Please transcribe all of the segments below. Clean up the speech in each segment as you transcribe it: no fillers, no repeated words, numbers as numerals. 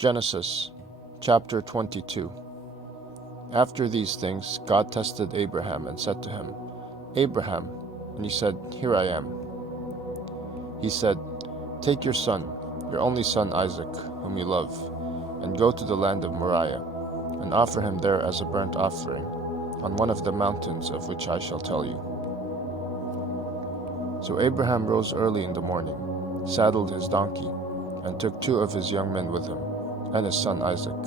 Genesis chapter 22. After these things, God tested Abraham and said to him, "Abraham," and he said, "Here I am." He said, "Take your son, your only son Isaac, whom you love, and go to the land of Moriah, and offer him there as a burnt offering, on one of the mountains of which I shall tell you." So Abraham rose early in the morning, saddled his donkey, and took 2 of his young men with him, and his son Isaac.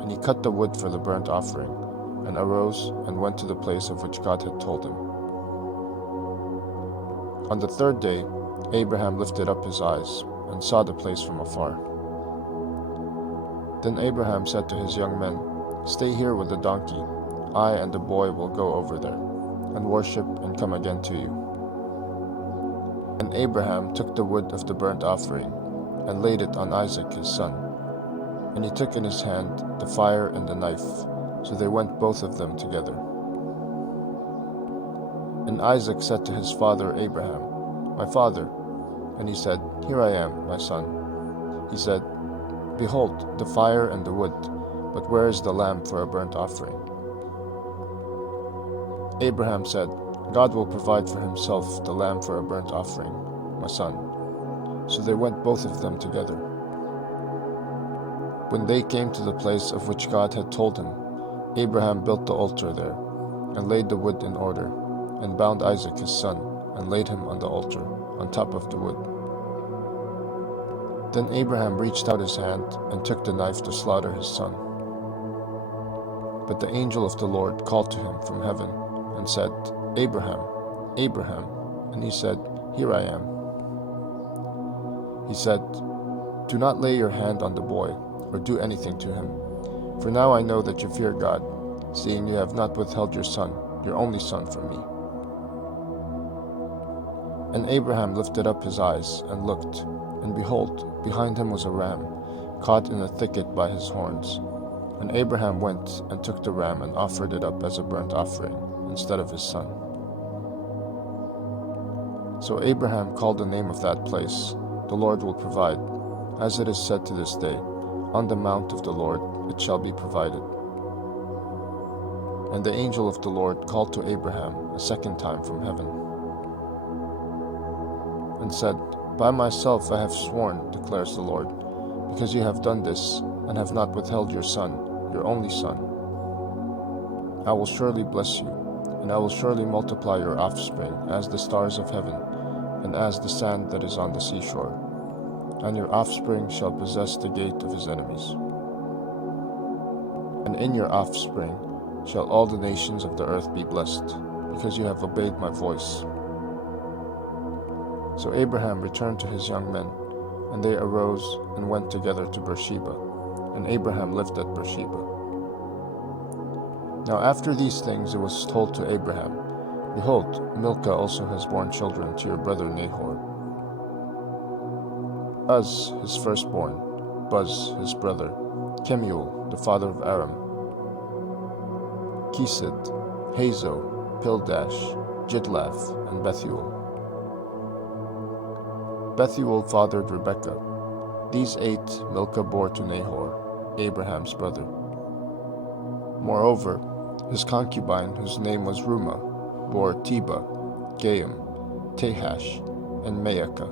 And he cut the wood for the burnt offering, and arose and went to the place of which God had told him. On the 3rd day, Abraham lifted up his eyes, and saw the place from afar. Then Abraham said to his young men, "Stay here with the donkey. I and the boy will go over there, and worship and come again to you." And Abraham took the wood of the burnt offering, and laid it on Isaac his son. And he took in his hand the fire and the knife, so they went both of them together. And Isaac said to his father Abraham, "My father." And he said, "Here I am, my son." He said, "Behold, the fire and the wood, but where is the lamb for a burnt offering?" Abraham said, "God will provide for himself the lamb for a burnt offering, my son." So they went both of them together. When they came to the place of which God had told him, Abraham built the altar there, and laid the wood in order, and bound Isaac his son, and laid him on the altar, on top of the wood. Then Abraham reached out his hand, and took the knife to slaughter his son. But the angel of the Lord called to him from heaven, and said, "Abraham, Abraham." And he said, "Here I am." He said, "Do not lay your hand on the boy, or do anything to him. For now I know that you fear God, seeing you have not withheld your son, your only son, from me." And Abraham lifted up his eyes, and looked, and behold, behind him was a ram, caught in a thicket by his horns. And Abraham went and took the ram, and offered it up as a burnt offering, instead of his son. So Abraham called the name of that place, "The Lord will provide," as it is said to this day, "On the mount of the Lord it shall be provided." And the angel of the Lord called to Abraham a second time from heaven, and said, "By myself I have sworn, declares the Lord, because you have done this, and have not withheld your son, your only son. I will surely bless you, and I will surely multiply your offspring as the stars of heaven, and as the sand that is on the seashore. And your offspring shall possess the gate of his enemies. And in your offspring shall all the nations of the earth be blessed, because you have obeyed my voice." So Abraham returned to his young men, and they arose and went together to Beersheba, and Abraham lived at Beersheba. Now after these things it was told to Abraham, "Behold, Milcah also has borne children to your brother Nahor. Uz his firstborn, Buz his brother, Kemuel the father of Aram, Kesed, Hazo, Pildash, Jidlaph, and Bethuel. Bethuel fathered Rebekah. These 8 Milcah bore to Nahor, Abraham's brother. Moreover, his concubine, whose name was Rumah, bore Tebah, Gaim, Tahash, and Maacah.